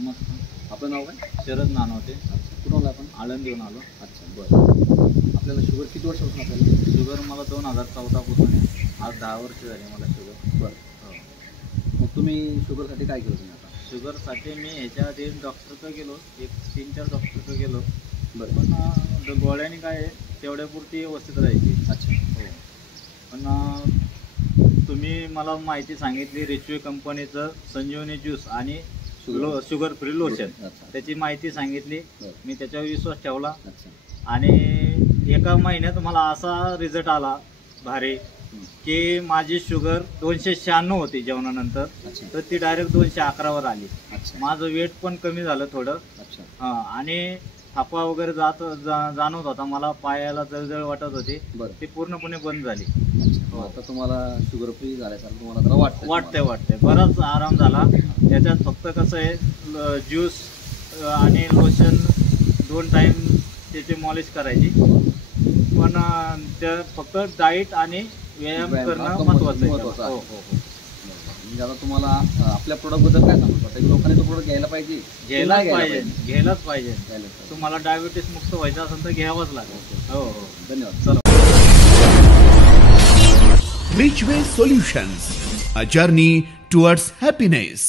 नमस्कार. आपलं नाव काय? शरद नानवते. अच्छा, कुठून आला आपण? आळंदीहून आलो. अच्छा, बरं. आपल्याला शुगर किती वर्षापासून आपल्याला? शुगर मला 2014 पासून आहे. आज 10 वर्ष झाली मला शुगर. बरं. हो. मग तुम्ही शुगरसाठी काय केलं तुम्ही आता? शुगरसाठी मी ह्याच्या आधी डॉक्टरकडे गेलो, एक 3-4 डॉक्टरकडे गेलो. बरं. पण गोळ्याने काय आहे, तेवढ्यापुरती व्यवस्थित राहायची. अच्छा. हो. पण तुम्ही मला माहिती सांगितली रिच्यू कंपनीचं संजीवनी ज्यूस आणि शुगर फ्री लोशन, अच्छा. त्याची माहिती सांगितली. बरं. मी त्याच्यावर विश्वास ठेवला अच्छा. आणि एका महिन्यात मला असा रिझल्ट आला भारी की माझी शुगर 296 होती जेवणानंतर, अच्छा. तर ती डायरेक्ट 211 वर आली. अच्छा. माझं वेट पण कमी झालं थोडं. अच्छा. आणि थापा वगैरे जाणवत होता मला, पायाला जळजळ वाटत होती, बरं. ती पूर्णपणे बंद झाली. अच्छा. हो. आता तुम्हाला शुगर फ्री झाल्यासारखं तुम्हाला जरा वाटतंय बराच आराम झाला. त्याच्यात फक्त कसं आहे, ज्यूस आणि लोशन 2 टाइम त्याची मॉलिश करायची. पण त्या फक्त डाईट आणि व्यायाम करणं महत्वाचं आहे. महत्वाचं आहे. हो हो हो. म्हणजे आता तुम्हाला आपल्या प्रोडक्टबद्दल काय सांगू शकता की लोकांनी तो प्रोडक्ट घ्यायला पाहिजे? घ्यायलाच पाहिजे. तुम्हाला डायबिटीस मुक्त व्हायचं असेल तर घ्यावंच लागेल. हो हो. धन्यवाद. चला. Richway Solutions, a journey towards happiness.